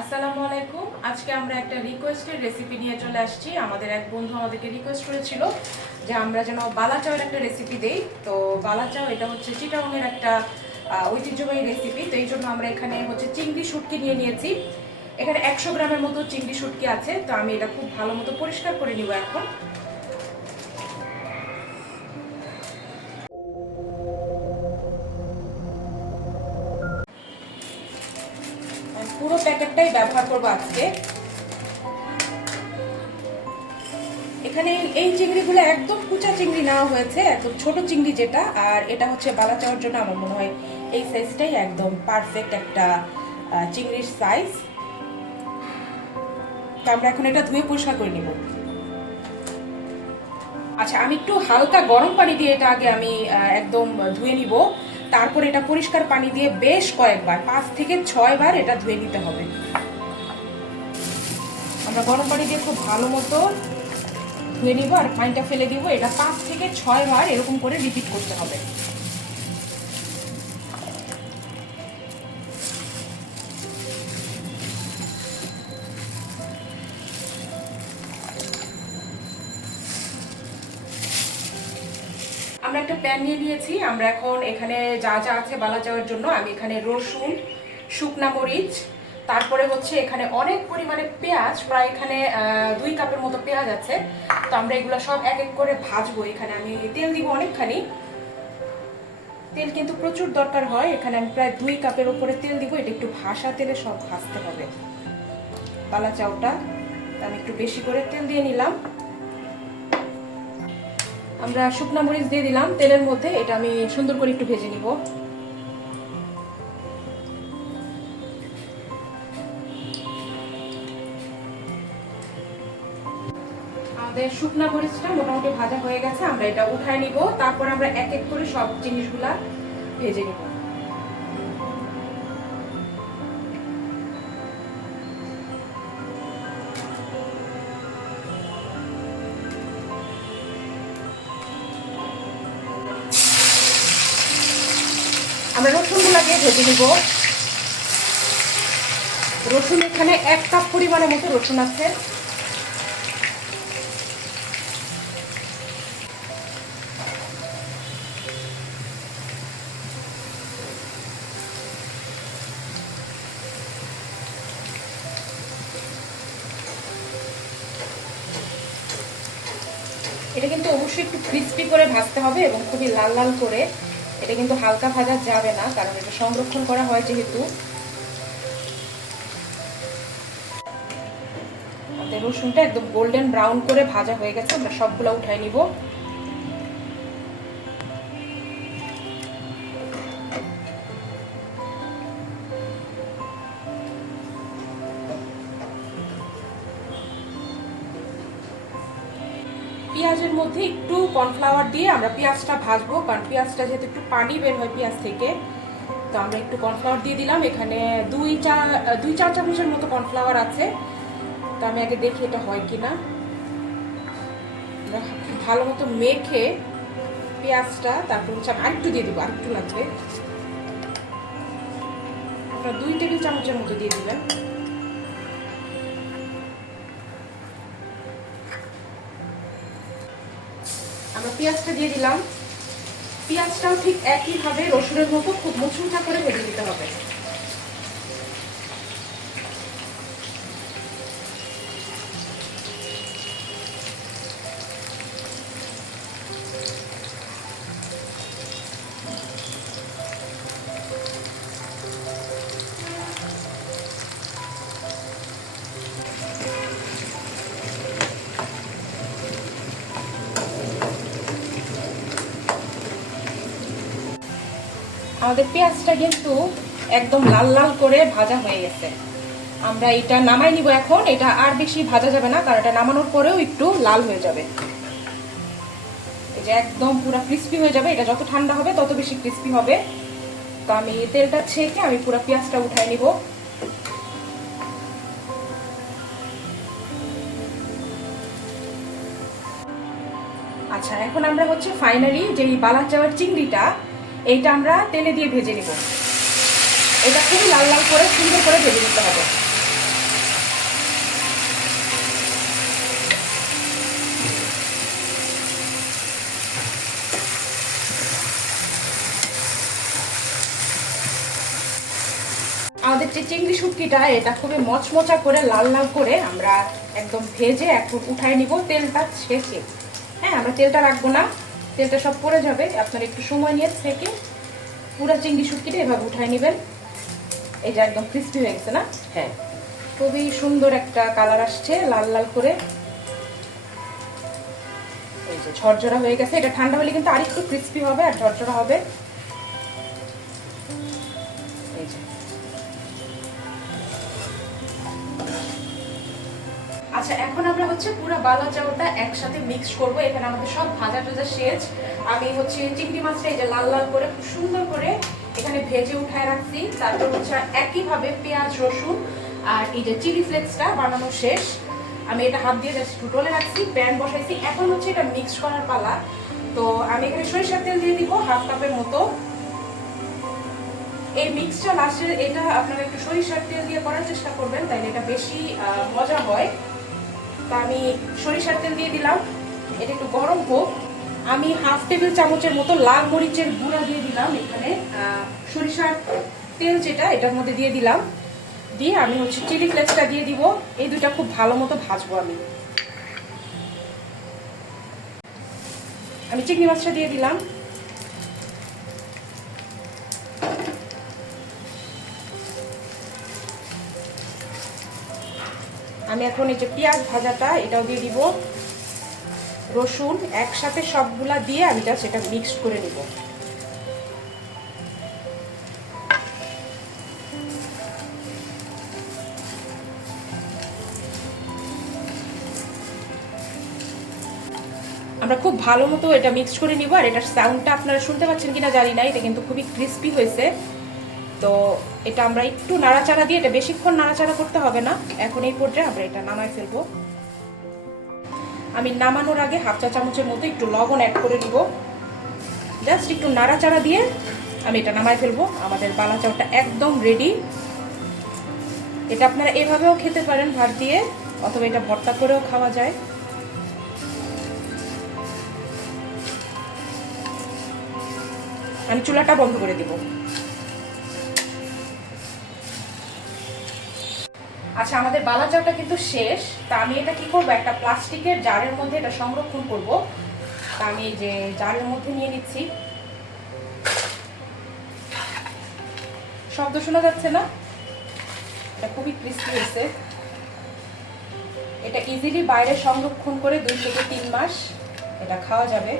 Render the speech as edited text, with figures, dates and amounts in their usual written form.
আসসালামু আলাইকুম। আজকে আমরা একটা রিকোয়েস্টেড রেসিপি নিয়ে চলে আসছি। আমাদের এক বন্ধু আমাদেরকে রিকোয়েস্ট করেছিল যে আমরা যেন বালা চাউয়ের একটা রেসিপি দেই। তো বালা চাউ এটা হচ্ছে চিটাগংয়ের একটা ঐতিহ্যবাহী রেসিপি। তো এই জন্য আমরা এখানে হচ্ছে চিংড়ি শুটকি নিয়ে নিয়েছি। এখানে 100 গ্রামের মতো চিংড়ি শুটকি আছে। তো আমি এটা খুব ভালো মতো পরিষ্কার করে নিব এখন। পুরো প্যাকেটটাই ব্যবহার করবো আজকে। এখানে এই চিংড়িগুলো একদম কুচা চিংড়ি নেওয়া হয়েছে, একদম ছোট চিংড়ি যেটা। আর এটা হচ্ছে বালা চাওয়ার জন্য আমার মনে হয় এই সাইজটাই একদম পারফেক্ট একটা চিংড়ির সাইজ। তো আমরা এখন এটা ধুয়ে পরিষ্কার করে নিব। আচ্ছা, আমি একটু হালকা গরম পানি দিয়ে এটা আগে আমি একদম ধুয়ে নিব। তারপর এটা পরিষ্কার পানি দিয়ে বেশ কয়েকবার 5 থেকে 6 বার এটা ধুয়ে নিতে হবে। আমরা গরম পানি দিয়ে খুব ভালো মতো ধুয়ে নিব আর পানিটা ফেলে দিব। এটা 5 থেকে 6 বার এরকম করে রিপিট করতে হবে। আমরা একটা প্যান নিয়ে নিয়েছি। আমরা এখন এখানে যা যা আছে বালা চাওয়ার জন্য, আমি এখানে রসুন, শুকনা মরিচ, তারপরে হচ্ছে এখানে অনেক পরিমাণে পেঁয়াজ, প্রায় এখানে 2 কাপের মতো পেঁয়াজ আছে। তো আমরা এগুলো সব এক এক করে ভাজবো। এখানে আমি তেল দিব অনেকখানি। তেল কিন্তু প্রচুর দরকার হয়। এখানে আমি প্রায় 2 কাপের উপরে তেল দিব। এটা একটু ভাসা তেলে সব ভাজতে হবে বালা চাউটা। আমি একটু বেশি করে তেল দিয়ে নিলাম। আমরা শুকনা মরিচ দিয়ে দিলাম তেলের মধ্যে। এটা আমি সুন্দর করে একটু ভেজে নিব। আমাদের শুকনা মরিচটা মোটামুটি ভাজা হয়ে গেছে। আমরা এটা উঠায় নিব। তারপর আমরা এক এক করে সব জিনিসগুলা ভেজে নিব। আমরা রসুনগুলাকে ভেজে নিব। রসুন এখানে 1 কাপ পরিমাণের মতো রসুন আছে। এটা কিন্তু অবশ্যই একটু ক্রিস্পি করে ভাজতে হবে এবং খুবই লাল লাল করে। এটা কিন্তু হালকা ভাজা যাবে না, কারণ এটা সংরক্ষণ করা হয় যেহেতু। আমাদের রসুনটা একদম গোল্ডেন ব্রাউন করে ভাজা হয়ে গেছে। আমরা সবগুলো উঠাই নিব। পেঁয়াজের মধ্যে একটু কর্নফ্লাওয়ার দিয়ে আমরা পেঁয়াজটা ভাজবো, কারণ পেঁয়াজটা যেহেতু একটু পানি বের হয় পেঁয়াজ থেকে। তো আমরা একটু কর্নফ্লাওয়ার দিয়ে দিলাম। এখানে 2 চা চামচের মতো কর্নফ্লাওয়ার আছে। তো আমি আগে দেখি এটা হয় কিনা। আমরা ভালো মতো মেখে পেঁয়াজটা, তারপর হচ্ছে আরেকটু দিয়ে দিব, আরেকটু লাগবে। আপনারা 2 টেবিল চামচের মতো দিয়ে দিবেন। আমরা পেঁয়াজটা দিয়ে দিলাম। পেঁয়াজটাও ঠিক একইভাবে রসুনের মতো খুব মুচমুচা করে ভেজে দিতে হবে। আমাদের পেঁয়াজটা কিন্তু একদম লাল লাল করে ভাজা হয়ে গেছে। আমরা এটা নামাই নিব এখন। এটা আর বেশি ভাজা যাবে না, কারণ এটা নামানোর পরেও একটু লাল হয়ে যাবে। এই যে একদম পুরো ক্রিস্পি হয়ে যাবে। এটা যত ঠান্ডা হবে তত বেশি ক্রিস্পি হবে। তো আমি তেলটা ছেঁকে আমি পুরো পেঁয়াজটা উঠাই নিব। আচ্ছা, এখন আমরা হচ্ছে ফাইনালি যে বালা চাওয়ার চিংড়িটা, এইটা আমরা তেলে দিয়ে ভেজে নিব। এটা খুবই লাল লাল করে সুন্দর করে ভেজে নিতে হবে। আমাদের যে চিংড়ি শুটকিটা এটা খুবই মচমচা করে লাল লাল করে আমরা একদম ভেজে এখন উঠায় নিব তেলটা ছেঁকে। হ্যাঁ, আমরা তেলটা রাখবো না, তেলটা সব পড়ে যাবে। আপনারা একটু সময় নিয়ে ছেঁকে পুরো চিংড়ি শুটকিটা এভাবে উঠায় নেবেন। এটা একদম ক্রিস্পি হয়ে গেছে না? হ্যাঁ, খুবই সুন্দর একটা কালার আসছে লাল লাল করে। এই যে ঝরঝরা হয়ে গেছে। এটা ঠান্ডা হলে কিন্তু আরেকটু ক্রিস্পি হবে আর ঝরঝরা হবে। এই যে আচ্ছা, এখন আমরা হচ্ছে পুরো বালা চাউটা একসাথে মিক্স করব। এখানে আমাদের সব ভাজা টাজা শেষ। আমি হচ্ছে চিংড়ি মাছটা এই যে লাল লাল করে খুব সুন্দর করে এখানে ভেজে উঠায় রাখছি। তারপর হচ্ছে একইভাবে পেঁয়াজ রসুন আর এই যে চিলি ফ্লেক্সটা বানানো শেষ। আমি এটা হাত দিয়ে জাস্ট টুটলে রাখছি, প্যান বসাইছি। এখন হচ্ছে এটা মিক্স করার পালা। তো আমি এখানে সরিষার তেল দিয়ে দিব হাফ কাপের মতো। এই মিক্সটা লাস্টের এটা আপনারা একটু সরিষার তেল দিয়ে করার চেষ্টা করবেন, তাইলে এটা বেশি মজা হয়। তা আমি সরিষার তেল দিয়ে দিলাম, এটা একটু গরম হোক। আমি হাফ টেবিল চামচের মতো লাল মরিচের গুঁড়া দিয়ে দিলাম এখানে। সরিষার তেল যেটা এটার মধ্যে দিয়ে দিলাম, দিয়ে আমি হচ্ছে চিলি ফ্লেক্সটা দিয়ে দিব। এই দুইটা খুব ভালো মতো ভাজবো। আমি চিংড়ি মাছটা দিয়ে দিলাম। আমি এখন এই যে পেঁয়াজ ভাজাটা এটাও দিয়ে দিব, রসুন একসাথে সবগুলা দিয়ে আমি জাস্ট এটা মিক্স করে নিব। আমরা খুব ভালো মতো এটা মিক্স করে নিব। আর এটার সাউন্ডটা আপনারা শুনতে পাচ্ছেন কিনা জানি না, এটা কিন্তু খুবই ক্রিস্পি হয়েছে। তো এটা আমরা একটু নাড়াচাড়া দিয়ে, এটা বেশিক্ষণ নাড়াচাড়া করতে হবে না। এখন এই পর্যায়ে আমরা এটা নামায় ফেলবো। আমি নামানোর আগে হাফ চা চামচের মতো একটু লবণ অ্যাড করে নিব। জাস্ট একটু নাড়াচাড়া দিয়ে আমি এটা নামায় ফেলবো। আমাদের বালা চাউটা একদম রেডি। এটা আপনারা এভাবেও খেতে পারেন ভাত দিয়ে, অথবা এটা ভর্তা করেও খাওয়া যায়। আমি চুলাটা বন্ধ করে দিব। আচ্ছা, আমাদের বালা চাউটা কিন্তু শেষ। তা আমি এটা কি করবো, একটা প্লাস্টিকের জারের মধ্যে এটা সংরক্ষণ করব। তা আমি এই যে জারের মধ্যে নিয়ে নিচ্ছি। শব্দ শোনা যাচ্ছে না? এটা খুবই ক্রিস্পি হয়েছে। এটা ইজিলি বাইরে সংরক্ষণ করে 2 থেকে 3 মাস এটা খাওয়া যাবে।